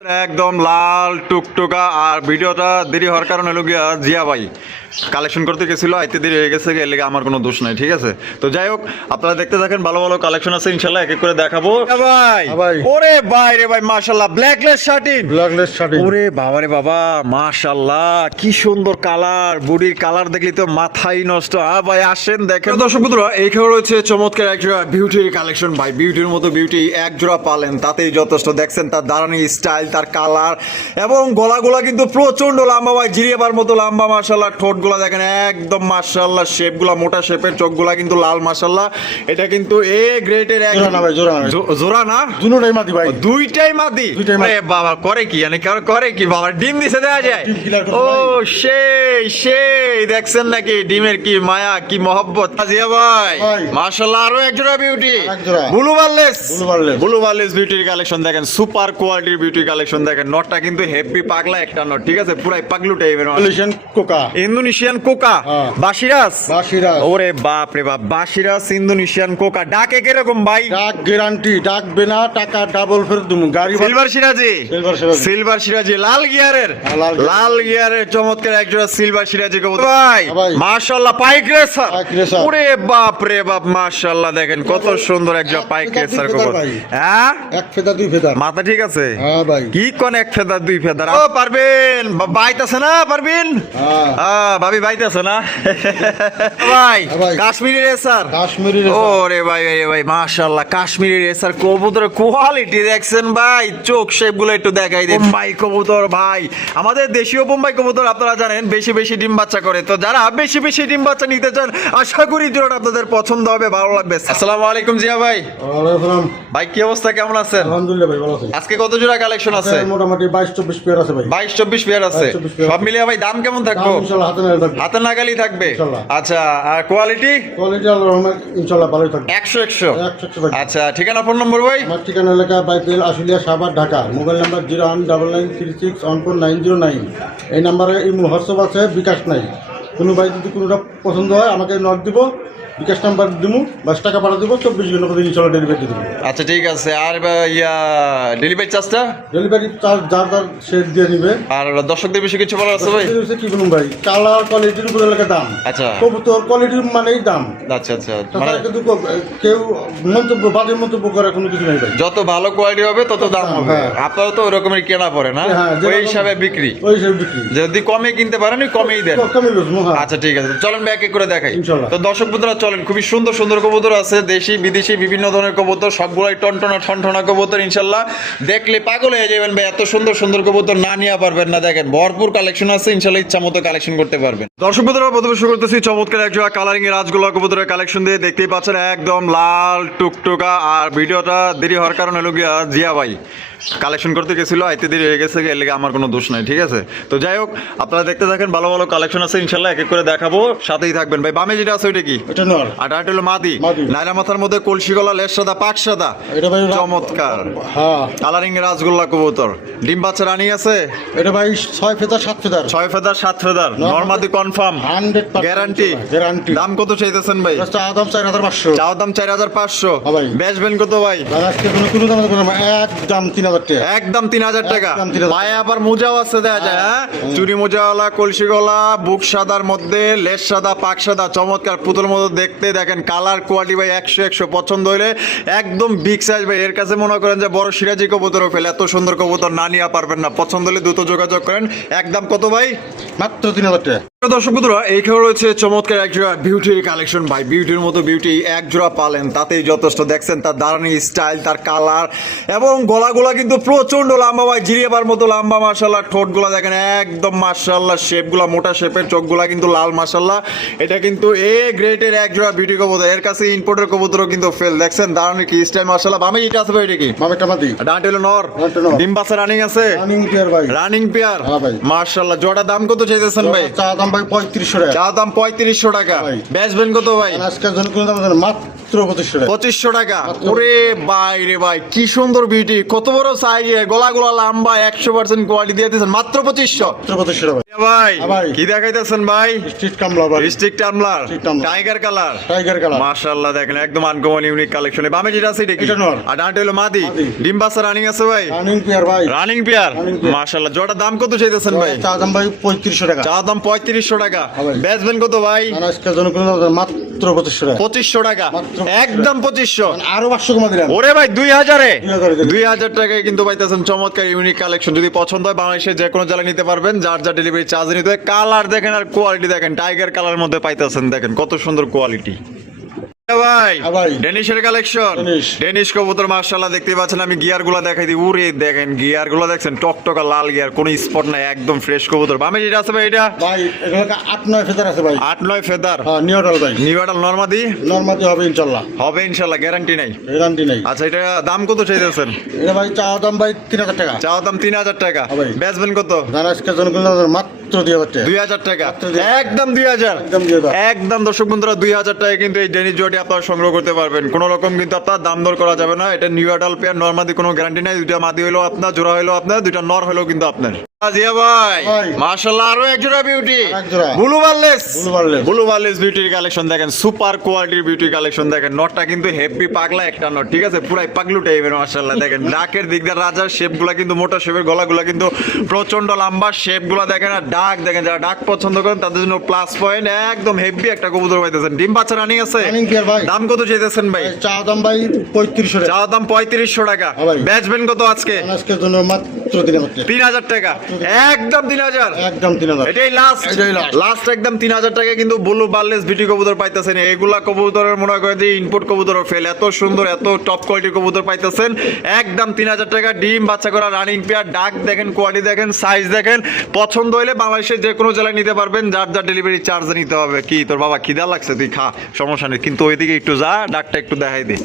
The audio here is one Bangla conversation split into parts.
একদম লাল টুকটুকা আর ভিডিওটা দেরি হওয়ার কারণে হলো গিয়া জিয়া ভাই কালেকশন করতে গেছিল, আইতে দেরি হয়ে গেছে, এর লেগে আমার কোনো দোষ নাই, ঠিক আছে। তো যাই হোক, আপনারা দেখতে থাকেন, ভালো ভালো কালেকশন আছে ইনশাআল্লাহ, এক এক করে দেখাবো। ভাই ওরে ভাই রে ভাই, মাশাআল্লাহ ব্ল্যাকলেস শার্টিন, ব্ল্যাকলেস শার্টিন, ওরে বাবা রে বাবা, মাশাআল্লাহ কি সুন্দর কালার, বডির কালার দেখলি তো মাথাই নষ্ট। ভাই আসেন দেখেন দর্শক বন্ধুরা, এইখানে রয়েছে চমৎকার এক জোড়া বিউটির কালেকশন। ভাই বিউটির মতো বিউটি এক জোড়া পালেন তাতেই যথেষ্ট। দেখছেন তার দাঁড়ানি স্টাইল, তার কালার এবং গলাগুলা কিন্তু প্রচন্ড লম্বা ভাই, জিরিয়াবার মতো লম্বা, মাশাআল্লাহ। ঠোঁটগুলা দেখেন একদম মাশাআল্লাহ, শেপগুলা মোটা শেপের, চোখগুলা কিন্তু লাল, মাশাআল্লাহ। এটা কিন্তু এ গ্রেডের এক জোড়া না, দুটোই মাদি ভাই, দুইটাই মাদি। আরে বাবা করে কি, মানে করে কি বাবা, ডিম দিছে দেওয়া যায়। ও সেই দেখছেন নাকি ডিমের কি মায়া, কি মহব্বত। জিয়া ভাই মাশাআল্লাহ, আরো এক জোড়া বিউটি, ব্লু বারলেস বিউটির কালেকশন দেখেন, সুপার কোয়ালিটির বিউটি কালেকশন দেখেন। নটটা কিন্তু হেভি পাগলা একটা নট, ঠিক আছে, পুরাই পাগলু টাইপের। ইন্দোনেশিয়ান কোকা, বাসিরাস। ওরে বাপ রে বাপ, বাসিরাস ইন্দোনেশিয়ান কোকা। ডাকে কিরকম ভাই? ডাক গ্যারান্টি, ডাকবে না টাকা ডাবল ফেরত দেবো। গাড়ি সিলভার সিরাজি লাল গিয়ারের চমৎকার এক জোড়া সিলভার সিরাজি কবুতর ভাই, মাশাআল্লাহ। পাইক রেসার, ওরে বাপ রে বাপ, মাশাআল্লাহ দেখেন কত সুন্দর এক জোড়া পাইক রেসার কবুতর। হ্যাঁ, এক ফেদা দুই ফেদা মাথা, ঠিক আছে। হ্যাঁ ভাই, কি কোন এক ফেদা দুই ফেদা। ও পারবেন বাইতাছে না, পারবেন ভাবি বাইতাছে না ভাই। কাশ্মীরি রেসার, ওরে ভাই ভাই মাশাআল্লাহ, কাশ্মীরি রেসার কবুতরের কোয়ালিটি দেখছেন ভাই, চোখ শেপ গুলো একটু দেখাই দেন। বোম্বাই কবুতর ভাই, আমাদের দেশীয় বোম্বাই কবুতর আপনারা জানেন বেশি বেশি ডিম বাচ্চা করে। তো যারা বেশি বেশি ডিম বাচ্চা নিতে চান, আশা করি জোড়াটা আপনাদের পছন্দ হবে, ভালো লাগবে। আসসালামু আলাইকুম জিয়া ভাই। ভাই কি অবস্থা, কেমন আছেন? আলহামদুলিল্লাহ ভাই, ভালো আছি। আজকে কত জোড়া কালেকশন আছে? মোটামুটি 22-24 পেয়ার আছে ভাই। 22-24 পেয়ার আছে, সব মিলিয়ে ভাই দাম কেমন থাকবে? ইনশাআল্লাহ হাতে নাগালি থাকবে। আচ্ছা, আর কোয়ালিটি? আল্লাহর ইনশাআল্লাহ ভালোই থাকবে, 100 আচ্ছা, ঠিকানা ফোন নম্বর ভাই? আমার ঠিকানা এলাকা বাইতুল আশুলিয়া, সাভার, ঢাকা। Mobile number 0199361449। এই নাম্বারে ইমো, হোয়াটসঅ্যাপ আছে, বিকাশ নাই। কোনো ভাই যদি কোনোটা পছন্দ হয় আমাকে নক দিব, বিকাশ নাম্বার দিব, 22 টাকা পাঠা দিব, 24 ঘন্টা পরে ইনশাআল্লাহ ডেলিভারি দিয়ে দেবো। আচ্ছা ঠিক আছে। আর ডেলিভারি চার্জটা? ডেলিভারি চার্জ যার সে দিয়ে দিবে। আর দর্শকদের বিষয়ে কিছু বলার আছে ভাই? কি বলুন ভাই, কালার কোয়ালিটির উপর এলাকা দাম। আচ্ছা, কবুতর কোয়ালিটির মানেই দাম। আচ্ছা মানে কিন্তু কেউ মন্তব্য, বাজে মন্তব্য করে কোনো কিছু নাই ভাই। যত ভালো কোয়ালিটি হবে তত দাম হবে। আপনারা তো ওরকমের কেনা পড়ে না, ওই হিসাবে বিক্রি। যদি কমে কিনতে পারেন কমেই দেন। আচ্ছা ঠিক আছে, চলেন এক এক করে দেখাই। তো দর্শক বন্ধুরা চলেন, খুবই সুন্দর সুন্দর কবুতর আছে, দেশি বিদেশি বিভিন্ন ধরনের কবুতর, সবগুলাই টনটনা কবুতর। ইনশাল্লাহ দেখলে পাগল হয়ে যাবেন ভাই, এত সুন্দর সুন্দর কবুতর না নিয়ে পারবেন না। দেখেন ভরপুর কালেকশন আছে, ইনশাল্লাহ ইচ্ছা মতো কালেকশন করতে পারবেন। দর্শক বন্ধুরা প্রথমে শুরু করতেছি চমৎকার এক জোড়া কালারিং এর রাজগোল্লা কবুতরের কালেকশন দিয়ে। দেখতেই পাচ্ছেন একদম লাল টুকটুকা, আর ভিডিওটা দেরি হওয়ার কারণে হলো গিয়া জিয়া ভাই কালেকশন করতে গেছিল, আইতে দেরি হয়ে গেছে, এর লেগে আমার কোনো দোষ নাই, ঠিক আছে। তো যাই হোক, আপনারা দেখতে থাকেন, ভালো ভালো কালেকশন আছে ইনশাল্লাহ, এক এক করে দেখাবো, সাথেই থাকবেন ভাই। বামে যেটা আছে ওইটা কি? এটা নর, আর এটা হলো মাদি। নাইলা মাথার মধ্যে কলসি গলা, লেজ সাদা, পাক সাদা, চমৎকার। হ্যাঁ, কালারিং এর রাজগোল্লা কবুতর। ডিম বাচ্চা রানি আছে? এটা ভাই 6 ফেদার 7 ফেদার, 6 ফেদার 7 ফেদার, নরমাদি কনফার্ম, 100% গ্যারান্টি। দাম কত চাইতেছেন ভাই? চাওয়া দাম 4500। চাওয়া দাম 4500। বেচবেন কত ভাই? আজকে কোনো দাম করব না, একদম 3000 টাকা, একদম 3000 টাকা। ভাই আবার মোজাও আছে দেখা যায়, হ্যাঁ, চুরি মোজাওয়ালা, কলসি গলা, বুক সাদার মধ্যে, লেজ সাদা, পাক সাদা, চমৎকার পুতুল মতো দেখতে। দেখেন কালার কোয়ালিটি ভাই 100 পছন্দ হইলে একদম বিগ সাইজ ভাই। এর কাছে মনে করেন যে বড় সিরাজি কবুতরও ফেলে, এত সুন্দর কবুতর না নিয়ে পারবেন না। পছন্দ হলে দ্রুত যোগাযোগ করেন। একদম কত ভাই? মাত্র 3000 টাকা। দর্শক বন্ধুরা এইখানে রয়েছে চমৎকার এক জোড়া বিউটির কালেকশন। ভাই বিউটির মতো বিউটি এক জোড়া পালেন তাতেই যথেষ্ট। দেখছেন তার দাঁড়ানি স্টাইল, তার কালার এবং গলাগুলা কিন্তু প্রচন্ড লম্বা ভাই, জিরিয়াবার মতো লম্বা, মাশাআল্লাহ। ঠোঁটগুলা দেখেন একদম মাশাআল্লাহ, শেপগুলা মোটা শেপের, চোখগুলা কিন্তু লাল, মাশাআল্লাহ। এটা কিন্তু এ গ্রেডের এক জোড়া বিউটি কবুতর। এর কাছে ইম্পোর্টের কবুতরও কিন্তু ফেল। দেখছেন দাঁড়ানি কি স্টাইল, মাশাআল্লাহ। বামে এটা আছে ভাই, এটা কি? বামেটা মাদি, ডানটা হলো নর। ডিম বাচ্চা রানিং আছে? রানিং পেয়ার ভাই, রানিং পেয়ার। হ্যাঁ ভাই, মাশাআল্লাহ। জোড়া দাম কত চাইতেছেন ভাই? চা দাম ভাই 3500 টাকা। চা দাম 3500 টাকা। বেচবেন কত ভাই? আজকের জন্য কোনো দাম মাত্র 2500 টাকা। ওরে ভাই রে ভাই, কি সুন্দর বিউটি, কত বড় সাইজ, গলাগুলা লম্বা, 100% কোয়ালিটি দিয়ে দিয়েছেন, মাত্র 2500 টাকা। ভাই ভাই। কি দেখাইতেছেন ভাই? স্ট্রিট কামলা ভাই। Stick tumbler Stick tumbler। Tiger colour. Tiger colour. মাশাআল্লাহ দেখেন একদম আনকমন ইউনিক কালেকশনে। বামে যেটা আছে এটা কি? এটা নর। আর ডানটা হলো মাদি। মাদি। ডিম বাচ্চা রানিং আছে ভাই? রানিং পেয়ার ভাই। Running pair. Running pair। মাশাআল্লাহ জোড়ার দাম কত চাইতেছেন ভাই? চা দাম ভাই 3500 টাকা। চা দাম 3500 টাকা। ভাই। বেচবেন কত ভাই? আজকের জন্য কোনো মাত্র 2500 টাকা। 2500 টাকা। মাত্র একদম 2500। আরো 500 কমা দিলাম। ওরে ভাই 2000 এ 2000 2000 টাকায় কিন্তু পাইতেছেন চমৎকার ইউনিক কালেকশন। যদি পছন্দ হয় বাংলাদেশের যে কোনো জেলায় নিতে পারবেন, যার যা ডেলিভারি চার্জ নিতে হয়। কালার দেখেন আর কোয়ালিটি দেখেন, টাইগার কালারের মধ্যে পাইতেছেন, দেখেন কত সুন্দর কোয়ালিটি ভাই। ভাই। ডেনিশের কালেকশন। ডেনিশ। ডেনিশ কবুতর মাশাআল্লাহ দেখতে পাচ্ছেন। আমি গিয়ার গুলা দেখাই দিই। উরে দেখেন গিয়ার গুলা দেখছেন, টকটকা লাল গিয়ার, কোনো স্পট নাই, একদম ফ্রেশ কবুতর। বামে যেটা আছে ভাই এটা ভাই এগুলো 8-9 ফেদার আছে ভাই। 8-9 ফেদার। হ্যাঁ নিউট্রাল ভাই। নিউডাল নরমাদি নরমালি হবে ইনশাআল্লাহ। হবে ইনশাআল্লাহ, গ্যারান্টি নাই। গ্যারান্টি নাই। আচ্ছা এটা দাম কত চাইতেছেন? এটা ভাই চা দাম ভাই 3000 টাকা। চাওয়া দাম 3000 টাকা। হ্যাঁ ভাই। বেচবেন কত? আজকের জন্য কোনো মাত্র 2000 টাকা। 2000 টাকা। মাত্র 2000 একদম 2000। একদম 2000। একদম দর্শক বন্ধুরা 2000 টাকায় কিন্তু এই ডেনিশ জোড়াটি আপনারা সংগ্রহ করতে পারবেন। কোনো রকম কিন্তু আপনার দাম দর করা যাবে না। এটা নিউ অ্যাডাল পেয়ার, নরমাদি কোনো গ্যারান্টি নাই। দুইটা মাদি হইলো আপনার, জোড়া হইলো আপনার, দুইটা নর হইলো কিন্তু আপনার। জিয়া ভাই ভাই। মাশাআল্লাহ আরো এক জোড়া বিউটি। আরেক জোড়া। Blue barrelless. Blue barreless। Blue barrelless বিউটির কালেকশন দেখেন, সুপার কোয়ালিটির বিউটি কালেকশন দেখেন। নটটা কিন্তু হেভি পাগলা একটা নট, ঠিক আছে, পুরাই পাগলু টাইপের মাশাআল্লাহ দেখেন। ডাকের দিক দিয়ে রাজার শেপগুলা কিন্তু মোটা শেপের, গলাগুলা কিন্তু প্রচন্ড লম্বা, শেপগুলা দেখেন আর ডাক দেখেন। যারা ডাক পছন্দ করেন তাদের জন্য প্লাস পয়েন্ট। একদম হেভি একটা কবুতর পাইতেছেন। ডিম বাচ্চা রানিং আছে? রানিং পেয়ার ভাই। দাম কত চাইতেছেন ভাই? চা দাম ভাই 3500 টাকা। চাওয়া দাম 3500 টাকা। হ্যাঁ ভাই। বেচবেন কত আজকে? আজকের জন্য মাত্র 3000 টাকা। 3000 টাকা। একদম 3000। একদম 3000। এটাই লাস্ট। এটাই last। লাস্ট একদম 3000 টাকা কিন্তু ব্লু বারলেস বিউটি কবুতর পাইতেছেন। এগুলা কবুতরের মনে করে যে ইনপুট কবুতরও ফেল, এত সুন্দর এত টপ কোয়ালিটির কবুতর পাইতেছেন একদম 3000 টাকা। ডিম বাচ্চা করা রানিং পেয়ার, ডাক দেখেন, কোয়ালিটি দেখেন, সাইজ দেখেন। পছন্দ হলে বাংলাদেশের যে কোনো জেলায় নিতে পারবেন, যার যার ডেলিভারি চার্জ নিতে হবে। কি তোর বাবা খিদা লাগছে, তুই খা, সমস্যা নেই, কিন্তু ওইদিকে একটু যা, ডাকটা একটু দেখাই দে।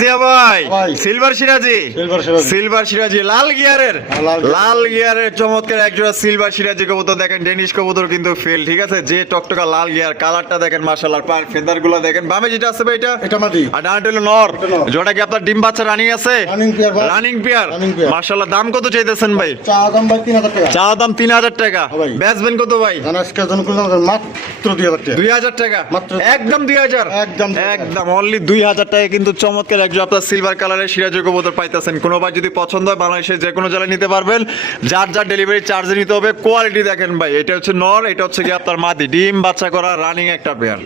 জিয়া ভাই ভাই। সিলভার সিরাজি। সিলভার সিরাজি। সিলভার সিরাজি লাল গিয়ারের। লাল গিয়ার। লাল গিয়ারের চমৎকার একজোড়া সিলভার সিরাজি কবুতর দেখেন। ডেনিশ কবুতর কিন্তু ফেল, ঠিক আছে, যে টকটকা লাল গিয়ার, কালারটা দেখেন মাশাআল্লাহ, পার ফেদার গুলো দেখেন। বামে যেটা আছে ভাই এটা? এটা মাদি। আর ডানটা হলো নর। এটা নর। জোড়া কি আপনার ডিম বাচ্চা রানিং আছে? রানিং পেয়ার ভাই। Running pair. Running pair। মাশাআল্লাহ দাম কত চাইতেছেন ভাই? চা দাম ভাই 3000 টাকা। চা দাম 3000 টাকা। হ্যাঁ ভাই। বেচবেন কত ভাই? আজকের জন্য কোনো মাত্র 2000 টাকা। 2000 টাকা। মাত্র। একদম 2000। একদম 2000। একদম অনলি 2000 টাকা কিন্তু চমৎকার একজন আপনার সিলভার কালারের সিরাজি কবুতর পাইতেছেন। কোনো ভাই যদি পছন্দ হয় বাংলাদেশের যে কোনো জেলায় নিতে পারবেন, যার যার ডেলিভারি চার্জ নিতে হবে। কোয়ালিটি দেখেন ভাই, এটা হচ্ছে নর, এটা হচ্ছে কি আপনার মাদি, ডিম বাচ্চা করা রানিং একটা পেয়ার।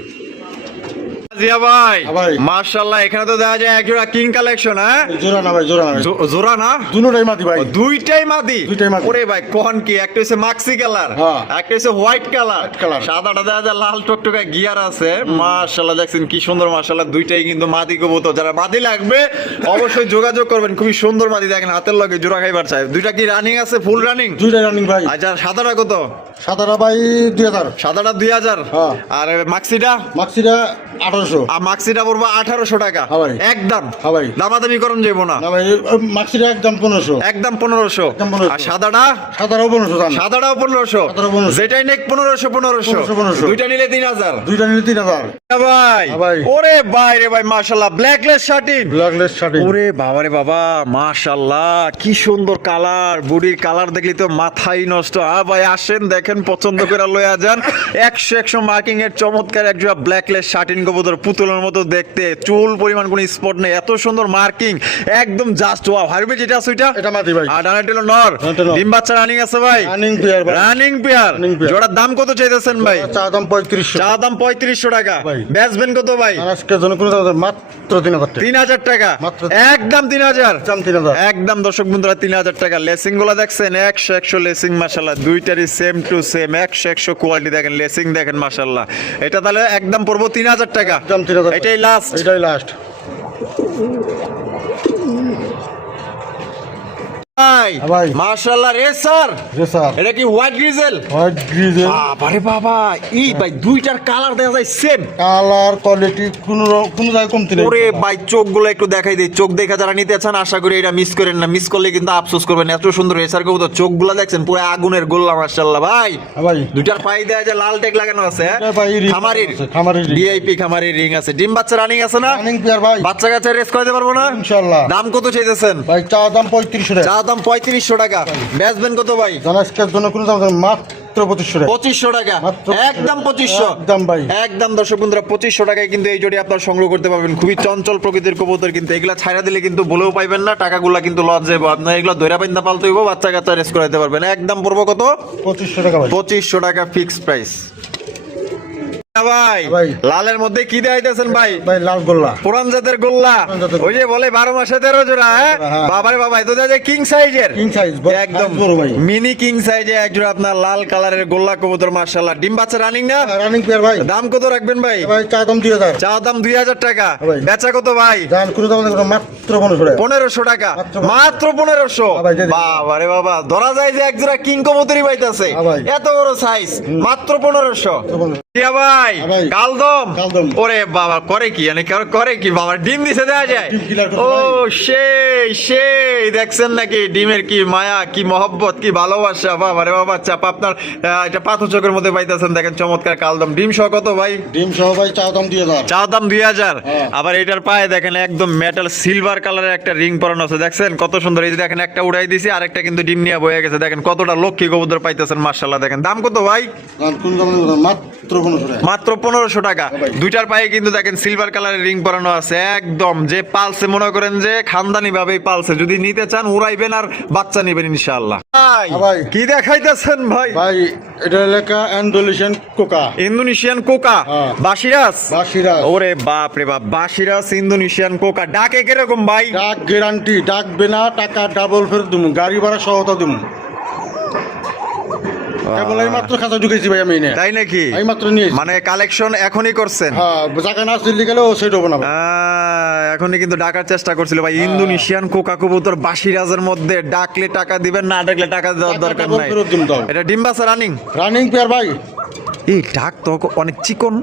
জিয়া ভাই ভাই। মাশাআল্লাহ এখানে তো দেখা যায় একজোড়া কিং কালেকশন। হ্যাঁ জোড়া না ভাই, জোড়া না ভাই। জোড়া না, দুটোটাই মাদি ভাই। দুইটাই মাদি। দুইটাই মাদি। ওরে ভাই কোন কি, একটা হচ্ছে মাক্সি কালার, হ্যাঁ। একটা হচ্ছে হোয়াইট কালার। White color। সাদাটা দেখা যায় লাল টকটকা গিয়ার আছে। মাশাআল্লাহ দেখছেন কি সুন্দর, মাশাআল্লাহ দুইটাই কিন্তু মাদি কবুতর। যারা মাদি লাগবে অবশ্যই যোগাযোগ করবেন, খুবই সুন্দর মাদি দেখেন, হাতের লগে জোড়া খাইবার চাই। দুইটা কি রানিং আছে? Full running? দুইটাই রানিং ভাই। আচ্ছা সাদাটা কত? সাদাটা ভাই 2000। সাদাটা 2000। হ্যাঁ। আর মাক্সিটা? মাক্সিটা 1800। আর মাক্সিটা পড়বো 1800 টাকা। হ্যাঁ ভাই। একদম। হ্যাঁ ভাই। দামাদামি করুন যাবো না। না ভাই মাক্সিটা একদম 1500। একদম 1500। একদম 1500। আর সাদাটা? সাদাটাও 1500 দাম। সাদাটাও 1500। সাদাটাও 1500। যেটাই নেক 1500 1500। 1500। দুইটা নিলে 3000। দুইটা নিলে 3000। ভাই হ্যাঁ ভাই। ওরে ভাই রে ভাই মাশাআল্লাহ ব্ল্যাকলেস শার্টিন। ব্ল্যাকলেস শার্টিং। ওরে বাবা রে বাবা মাশাআল্লাহ কি সুন্দর কালার, বডির কালার দেখলি তো মাথাই নষ্ট। ভাই আসেন দেখেন, পছন্দ করে লয়া যান। 100 মার্কিং এর চমৎকার একজোড়া ব্ল্যাকলেস শার্টিন কবুতর, পুতুলের মতো দেখতে, চুল পরিমাণ কোনো স্পট নেই, এত সুন্দর মার্কিং, একদম জাস্ট ওয়াও। হারবে যেটা আছে ওইটা? এটা মাদি ভাই। আর ডানাটা হলো নর। ডানাটা নর। ডিম বাচ্চা রানিং আছে ভাই? রানিং পেয়ার ভাই। Running pair. Running pair। জোড়ার দাম কত চাইতেছেন ভাই? চা দাম 3500। চা দাম 3500 টাকা। ভাই। বেচবেন কত ভাই? আজকের জন্য কোনো মাত্র 3000 টাকা। 3000 টাকা। মাত্র। একদম 3000। একদম 3000। একদম দর্শক বন্ধুরা 3000 টাকা। লেসিং গুলো দেখছেন 100 লেসিং মাশাআল্লাহ, দুইটারই সেম টু সেম 100 কোয়ালিটি দেখেন, লেসিং দেখেন মাশাআল্লাহ। এটা তাহলে একদম পড়বো 3000 টাকা। একদম 3000। এটাই লাস্ট। এটাই লাস্ট। ভাই ভাই। মাশাআল্লাহ রেসার। রেসার। এটা কি হোয়াইট গ্রিজেল? White grizzle. বাবারে বাবা, এই ভাই দুইটার কালার দেখা যায় সেম। কালার কোয়ালিটি কোনো জায়গায় কমতি নেই। ওরে ভাই চোখগুলো একটু দেখাই দিই, চোখ দেখা যারা নিতে চান আশা করি এটা মিস করেন না, মিস করলে কিন্তু আফসোস করবেন। এত সুন্দর রেসার কবুতর, চোখগুলো দেখছেন পুরো আগুনের গোল্লা মাশাআল্লাহ। ভাই ভাই দুইটার পাই দেয়া যে লাল টেক লাগানো আছে, দুইটার পায়ে ring খামারির আছে, খামারির ring। ভিআইপি খামারির রিং আছে। ডিম বাচ্চা রানিং আছে না? রানিং পেয়ার ভাই। বাচ্চা কাচ্চা রেস করাতে পারবো না ইনশাআল্লাহ। দাম কত চাইতেছেন? ভাই চা দাম 3500 টাকা। চা দাম 3500 টাকা। বেচবেন কত ভাই? জান আজকের জন্য কোনো দাম নেই, মাত্র 2500 টাকা। 2500 টাকা, মাত্র একদম 2500, একদম ভাই, একদম। দর্শক বন্ধুরা 2500 টাকায় কিন্তু এই জোড়ি আপনার সংগ্রহ করতে পারবেন। খুবই চঞ্চল প্রকৃতির কবুতর, কিন্তু এগুলা ছাইড়া দিলে কিন্তু বলেও পাইবেন না, টাকাগুলা কিন্তু লস যাবো। আপনার এগুলো ধৈরা পাইন্দা পালতে হইব, বাচ্চা কাচ্চা রেস করাইতে পারবেন। একদম পড়বো কত? 2500 টাকা ভাই। 2500 টাকা ফিক্সড প্রাইস। ভাই ভাই। লালের মধ্যে কি দেখাইতেছেন ভাই? ভাই লাল গোল্লা, পুরান জাতের গোল্লা, পুরান জাতের ওই যে বলে 12 মাসে 13 জোড়া। হ্যাঁ হ্যাঁ। বাবারে বাবা, এটা দেখে কিং সাইজের, কিং সাইজ একদম বড় ভাই। মিনি কিং সাইজে এক জোড়া আপনার লাল কালারের গোল্লা কবুতর, মাশাআল্লাহ। ডিম বাচ্চা রানিং না? রানিং পেয়ার ভাই। দাম কত রাখবেন ভাই? ভাই চা দাম 2000, চা দাম 2000 টাকা। ভাই। বেচা কত ভাই? জান কোনো দাম নেই, মাত্র 1500 টাকা। 1500 টাকা, মাত্র মাত্র 1500। ভাই, দিয়ে দিন। বাবারে বাবা, ধরা যায় যে এক জোড়া কিং কবুতরই পাইতাছে, ভাই। এত বড় সাইজ, মাত্র 1500। টিয়া ভাই ভাই। কালদম, কালদম। ওরে বাবা করে কি, মানে করে কি বাবা, ডিম দিছে দেয়া যায়? ডিম কিলার করছে ও ভাই। সেই দেখছেন নাকি ডিমের কি মায়া, কি মহব্বত, কি ভালোবাসা। বাবা রে বাবা, চাপ আপনার এটা পাথর চোখের মধ্যে পাইতেছেন। দেখেন চমৎকার কালদম। ডিম সহ কত ভাই? ডিম সহ ভাই চা দাম 2000। চা দাম 2000। হ্যাঁ। আবার এটার পায়ে দেখেন একদম মেটাল সিলভার কালারের একটা রিং পরানো আছে, দেখছেন কত সুন্দর। এই যে দেখেন একটা উড়াই দিছি, আরেকটা কিন্তু ডিম নিয়ে বয়ে গেছে। দেখেন কতটা লক্ষ্মী কবুতর পাইতেছেন, মাশাআল্লাহ। দেখেন দাম কত ভাই? জান কোন দাম নেই, মাত্র 1500 টাকা। মাত্র 1500 টাকা। ভাই। দুইটার পায়ে কিন্তু দেখেন সিলভার কালারের রিং পরানো আছে, একদম যে পালছে মনে করেন যে খানদানি ভাবেই পালছে। যদি নিতে চান উড়াইবেন আর বাচ্চা নেবেন ইনশাআল্লাহ। ভাই ভাই। কি দেখাইতেছেন ভাই? ভাই এটা লেখা ইন্দোনেশিয়ান কোকা, ইন্দোনেশিয়ান কোকা, হ্যাঁ। বাসিরাস। বাসিরাস। ওরে বাপ রে বাপ, বাসিরাস ইন্দোনেশিয়ান কোকা। ডাকে কিরকম ভাই? ডাক গ্যারান্টি, ডাকবে না টাকা ডাবল ফেরত দিমু, গাড়ি ভাড়া সহতা দিমু। কেবল এই মাত্র খাতা ঢুকেছি ভাই আমি এনে। তাই নাকি? এই মাত্র নিয়েছি। মানে কালেকশন এখনই করছেন? হ্যাঁ, জায়গা না দিল্লি গেলেও সেট হবো না ভাই। এখনই কিন্তু ডাকার চেষ্টা করছিল ভাই। ইন্দোনেশিয়ান কোকা কবুতর বাসিরাজের মধ্যে, ডাকলে টাকা দিবেন, না ডাকলে টাকা দেওয়ার টাকা দরকার double নাই। ফেরত দিমু তাও। এটা ডিম্বাসা রানিং। রানিং পেয়ার ভাই, এই ডাক তো অনেক চিকন,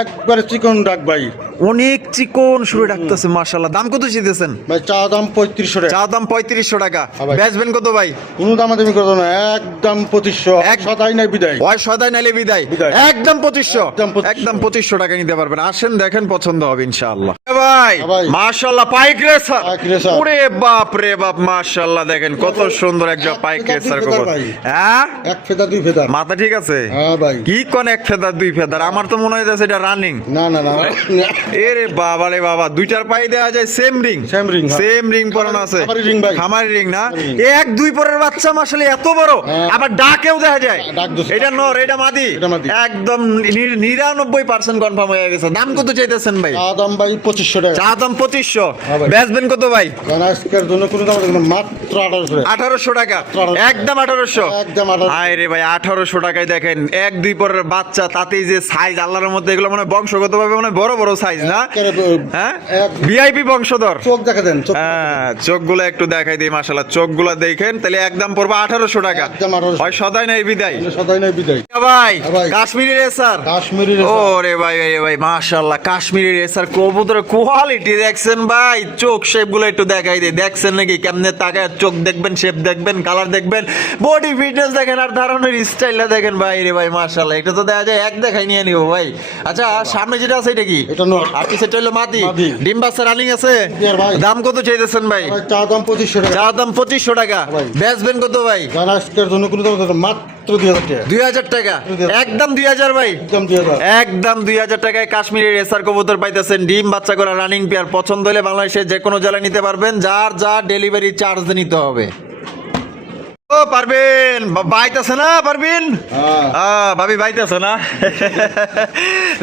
একবারে চিকন ডাক ভাই। অনেক চিকন সুরে ডাকতেছে, মাশাআল্লাহ। দাম কত চাইতেছেন? ভাই চা দাম 3500 টাকা। চা দাম 3500 টাকা। হ্যাঁ ভাই। বেচবেন কত ভাই? কোনো দামাদামি করবো না, একদম 2500। এক- সদাই নাই বিদায়। ওই সদাই নাইলে বিদায়। বিদায়। একদম 2500, একদম 2500। একদম 2500 টাকা নিতে পারবেন। আসেন দেখেন, পছন্দ হবে ইনশাআল্লাহ। ভাই হ্যাঁ ভাই। মাশাআল্লাহ, পাইক রেসার। পাইক রেসার। ওরে বাপ রে বাপ, মাশাআল্লাহ। দেখেন কত সুন্দর একটা এক পাইক ফেদার, রেসার দুই ফেদার কবুতর। ভাই। হ্যাঁ এক ফেদা দুই ফেদা। মাথা ঠিক আছে? হ্যাঁ ভাই। কি কোন এক ফেদার দুই ফেদার? আমার তো মনে হইতাছে এটা রানিং। না না না, এরে বাবা রে বাবা, দুইটার পায়ে দেওয়া যায় সেম রিং। Same ring, হ্যাঁ। সেম রিং পরানো আছে। খামারি ring ভাই। খামারি রিং না? খামারি ring। এক দুই পরের বাচ্চা মাশাআল্লাহ এত বড়, হ্যাঁ। আবার ডাকেও দেখা যায়। ডাক দোষ। এটা নর, এটা মাদি। এটা মাদি। একদম 99% কনফার্ম হয়ে গেছে। দাম কত চাইতেছেন ভাই? চা দাম ভাই 2500 টাকা। চা দাম 2500। হ্যাঁ ভাই। বেচবেন কত ভাই? কারণ আজকের জন্য কোনো দাম নেই, মাত্র 1800 টাকা। 1800 টাকা। 1800 একদম 1800। একদম 1800। আয় রে ভাই, 1800 টাকায় দেখেন এক দুই পরের বাচ্চা, তাতেই যে সাইজ আল্লাহর মধ্যে, এগুলো মানে বংশগত ভাবে মানে বড় বড় সাইজ না? হ্যাঁ, ভিআইপি বংশধর। চোখ দেখা দেন, চোখ। হ্যাঁ, চোখগুলো একটু দেখাই দিই, মাশাআল্লাহ। চোখগুলো দেখেন, তাহলে একদম পড়বে 1800 টাকা। একদম 1800। হয় সদাই নাই বিদায়। সদাই নাই বিদায়। ভাই হ্যাঁ ভাই। কাশ্মীরি রেসার। কাশ্মীরি ও রে ভাই, রে ভাই, মাশাআল্লাহ। কাশ্মীরি রেসার কবুতরের কোয়ালিটি দেখছেন ভাই? চোখ শেপ গুলো একটু দেখাই দিই। দেখছেন নাকি কেমনে তাকায়? চোখ দেখবেন, শেপ দেখবেন, কালার দেখবেন, বডি ফিটনেস দেখেন, আর ধারণের স্টাইলটা দেখেন ভাই রে ভাই, মাশাআল্লাহ। এটা তো দেখা যায় এক দেখাই নিয়ে নিব ভাই। আচ্ছা, সামনে যেটা আছে এটা কি? এটা নর। আর পিছেরটা হলো মাদি। মাদি। ডিম বাচ্চা রানিং আছে? ইয়ার ভাই। দাম কত চাইতেছেন ভাই? ভাই চা দাম 2500 টাকা। চা দাম 2500 টাকা। ভাই। বেচবেন কত ভাই? কারণ আজকের জন্য কোনো দাম নেই, মাত্র 2000 টাকা। 2000 টাকা। একদম 2000 ভাই। একদম 2000। একদম 2000 টাকায় কাশ্মীরি রেসার কবুতর পাইতেছেন। ডিম বাচ্চা করা রানিং পেয়ার। পছন্দ হলে বাংলাদেশের যে কোনো জেলায় নিতে পারবেন। যার যা ডেলিভারি চার্জ নিতে হবে। ও পারবেন, বাইতেছে না পারবেন? ভাবি বাইতেছে না?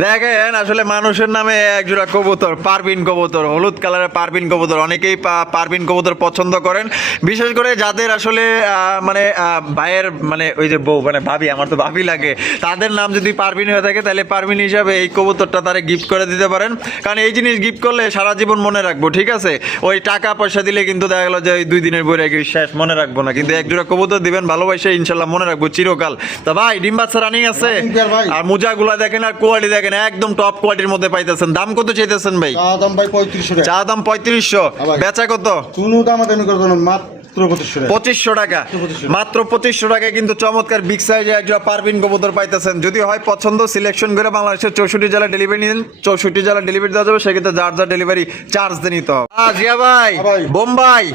দেখেন আসলে মানুষের নামে এক জোড়া কবুতর, পারবিন কবুতর, হলুদ কালারের পারবিন কবুতর। অনেকেই পারবিন কবুতর পছন্দ করেন, বিশেষ করে যাদের আসলে মানে ভাইয়ের মানে ওই যে বউ, মানে ভাবি, আমার তো ভাবি লাগে, তাদের নাম যদি পারবিন হয়ে থাকে, তাহলে পারবিন হিসাবে এই কবুতরটা তারা গিফট করে দিতে পারেন। কারণ এই জিনিস গিফট করলে সারা জীবন মনে রাখবো, ঠিক আছে? ওই টাকা পয়সা দিলে কিন্তু দেখা গেল যে ওই 2 দিনের বইরে শেষ, মনে রাখবো না। কিন্তু এক জোড়া কবুতর কবুতর দিবেন ভালোবাসে, ইনশাল্লাহ মনে রাখবো চিরকাল। তা ভাই ডিম বাচ্চা রানিং আছে, আর মোজাগুলা দেখেন আর কোয়ালিটি দেখেন একদম টপ কোয়ালিটির মধ্যে পাইতেছেন। দাম কত চাইতেছেন ভাই? চা দাম ভাই 3500 টাকা। চা দাম 3500, বেচা কত? কোনো দামাদামি করবেন না, মাত্র 2500 টাকা। মাত্র 2500 টাকায় কিন্তু চমৎকার বিগ সাইজে একজোড়া পারবিন কবুতর পাইতেছেন। যদি হয় পছন্দ সিলেকশন করে বাংলাদেশের 64 জেলা ডেলিভারি নিন, 64 জেলা ডেলিভারি দেওয়া যাবে, সেক্ষেত্রে যার যার ডেলিভারি চার্জ দিয়ে নিতে হবে। জিয়া ভাই বোম্বাই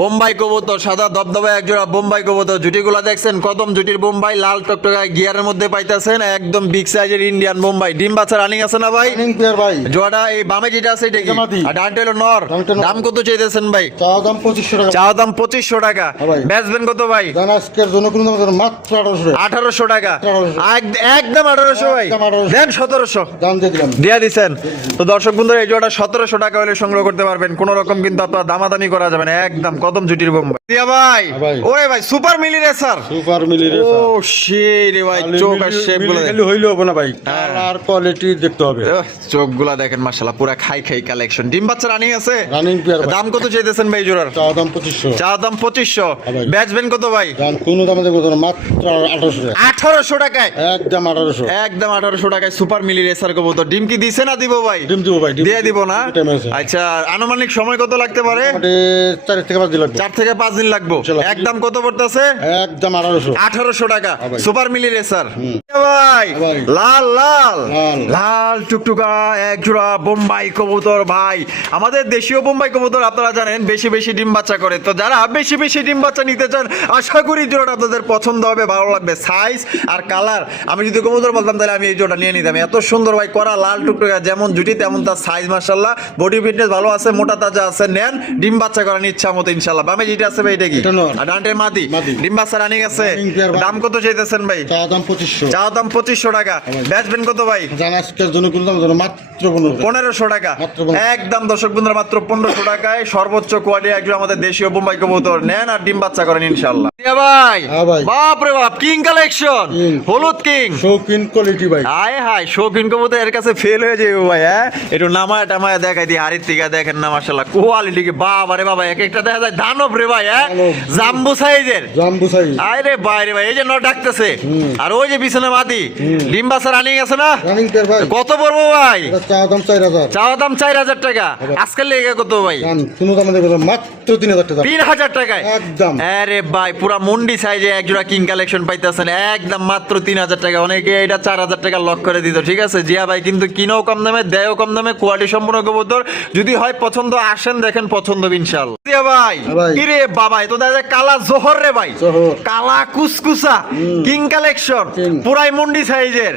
বোম্বাই কবুতর সাদা দবদবা একজোড়া বোম্বাই কবুতর, জুটিগুলা দেখছেন কদম জুটির বোম্বাই, লাল টকটকা গিয়ারের মধ্যে পাইতেছেন, একদম বিগ সাইজের ইন্ডিয়ান বোম্বাই। ডিম বাচ্চা রানিং আছে না ভাই? জোড়াটা এই বামে যেটা আছে এটা কি? আর ডানটা হলো নর। দাম কত চাইতেছেন ভাই? চা দাম 2500 টাকা। চা দাম 2500 টাকা। বেচবেন কত ভাই? আজকের জন্য কোনো দাম মাত্র 1800 টাকা। একদম 1800 ভাই, দেন 1700 দাম দিয়ে দিলাম, দিয়া দিছেন। তো দর্শক বন্ধুরা এই জোড়া 1700 টাকা হলে সংগ্রহ করতে পারবেন, কোন রকম কিন্তু আপনার দামাদামি করা যাবে না, একদম কদম জুটির বোম্বাই। দিয়া ভাই ওরে ভাই সুপার মিলি রেসার, সুপার মিলি রেসার। ও সেই রে ভাই, চোখ আর শেপ গুলো হইলো হবে না ভাই, কালার কোয়ালিটি দেখতে হবে। চোখগুলা দেখেন মাশাআল্লাহ পুরা খাই খাই কালেকশন। ডিম বাচ্চা রানিং আছে, রানিং পেয়ার। দাম কত চাইতেছেন ভাই জোড়ার? চা দাম 2500। চা দাম 2500, বেচবেন কত ভাই? দাম কোনো দামে দেখো না, মাত্র 1800 টাকা। 1800 টাকায়, একদম 1800, একদম 1800 টাকায় সুপার মিলি রেসার কবুতর। ডিম কি দিছে না দিব ভাই? ডিম দিব ভাই, দিয়ে দিব না? আচ্ছা আনুমানিক সময় কত লাগতে পারে? 4 থেকে 5 দিন লাগবে। 4 থেকে 5 দিন লাগবে। একদম কত পড়তেছে? একদম 1800 টাকা সুপার মিলি রেসার ভাই। লাল লাল লাল টুকটুকা এক জোড়া বোম্বাই কবুতর ভাই, আমাদের দেশীয় বোম্বাই কবুতর আপনারা জানেন বেশি বেশি ডিম বাচ্চা করে। তো যারা বেশি বেশি ডিম বাচ্চা নিতে চান আশা করি জোড়াটা আপনাদের পছন্দ হবে, ভালো লাগবে। সাইজ আর কালার, আমি যদি কবুতর বলতাম তাহলে আমি এই জোড়া নিয়ে নিতাম। এত সুন্দর ভাই করা লাল টুকটুকা, যেমন জুটি তেমন তার সাইজ মাশাআল্লাহ, বডি ফিটনেস ভালো আছে, মোটা তাজা আছে। নেন ডিম বাচ্চা করার ইচ্ছা মতো ইনশাআল্লাহ। বামে যেটা আছে ভাই এটা কি? আর ডানটে মাদি। ডিম বাচ্চা রানিং আছে, দাম কত চাইতেছেন ভাই? চা দাম 2500। চা দাম 2500 টাকা। বেচবেন কত ভাই? জানা আজকের জন্য কোনো দাম মাত্র 1500 টাকা। একদম দর্শক বন্ধুরা মাত্র 1500 টাকায় সর্বোচ্চ কোয়ালিটি একজন আমাদের দেশীয় বোম্বাই কবুতর নেন আর ডিম বাচ্চা করেন ইনশাআল্লাহ। ভাই বাপ রে বাপ, কিং কালেকশন, হলুদ কিং, শৌখিন কোয়ালিটি ভাই। হায় হায়, শৌখিন কবুতর এর কাছে ফেল হয়ে যাবে ভাই। হ্যাঁ একটু নামায় টামায় দেখাই দিই, হাড়ির থেকে দেখেন না মাশাআল্লাহ কোয়ালিটি কি, বাবা রে বাবা, এক একটা দেখা যায় দানব রে ভাই। হ্যাঁ জাম্বু সাইজের, জাম্বু সাইজ। আরে ভাই রে ভাই, এই যে নট ডাকতেছে, আর ওই যে বিছানা মাটি। ডিম বাচ্চা রানিং আছে না? রানিং পেয়ার ভাই। কত পড়বো ভাই? চা দাম 4000। চা দাম 4000 টাকা। আজকাল লেগে কত ভাই? কোনো দামে দেখো মাত্র 3000 টাকা। 3000 টাকায় একদম। আরে ভাই পুরা মুন্ডি সাইজে একজোড়া কিং কালেকশন পাইতেছেন একদম মাত্র 3000 টাকা। অনেকে এটা 4000 টাকা লক করে দিত, ঠিক আছে জিয়া ভাই, কিন্তু কিনেও কম দামে দেয়ও কম দামে, কোয়ালিটি সম্পূর্ণ কবুতর। যদি হয় পছন্দ আসেন দেখেন পছন্দ হবে ইনশাআল্লাহ। জিয়া ভাই কি রে বাবা, তো দেখা যায় কালা জোহর রে ভাই, কালা কুসকুসা কিং কালেকশন পুরাই মুন্ডি সাইজের।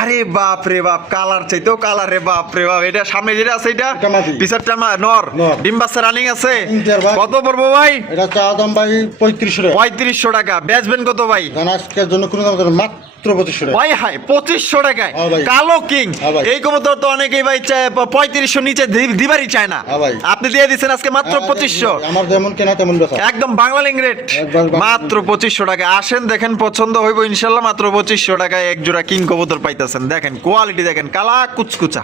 আরে বাপ রে বাপ, কালার চাইতেও কালার রে বাপ রে বাপ। এটা সামনে যেটা আছে এটা পিছারটা নর, ডিম বাচ্চা রানিং আছে, কত পড়বো ভাই? এটা চা দাম ভাই 3500 টাকা। 3500 টাকা। বেচবেন কত ভাই? জানা আজকের জন্য কোনো দাম মাত্র 2500 টাকা। ভাই হাই 2500 টাকায় কালো কিং। এই কবুতর তো অনেকেই ভাই 3500 নিচে দিবারই চায় না, আপনি দিয়ে দিচ্ছেন আজকে মাত্র 2500। আমার যেমন কেনা তেমন বেচা, একদম বাংলা লিং রেট, মাত্র 2500 টাকা। আসেন দেখেন পছন্দ হইব ইনশাআল্লাহ। মাত্র 2500 টাকায় এক জোড়া কিং কবুতর পাইতেছেন, দেখেন কোয়ালিটি দেখেন, কালা কুচকুচা।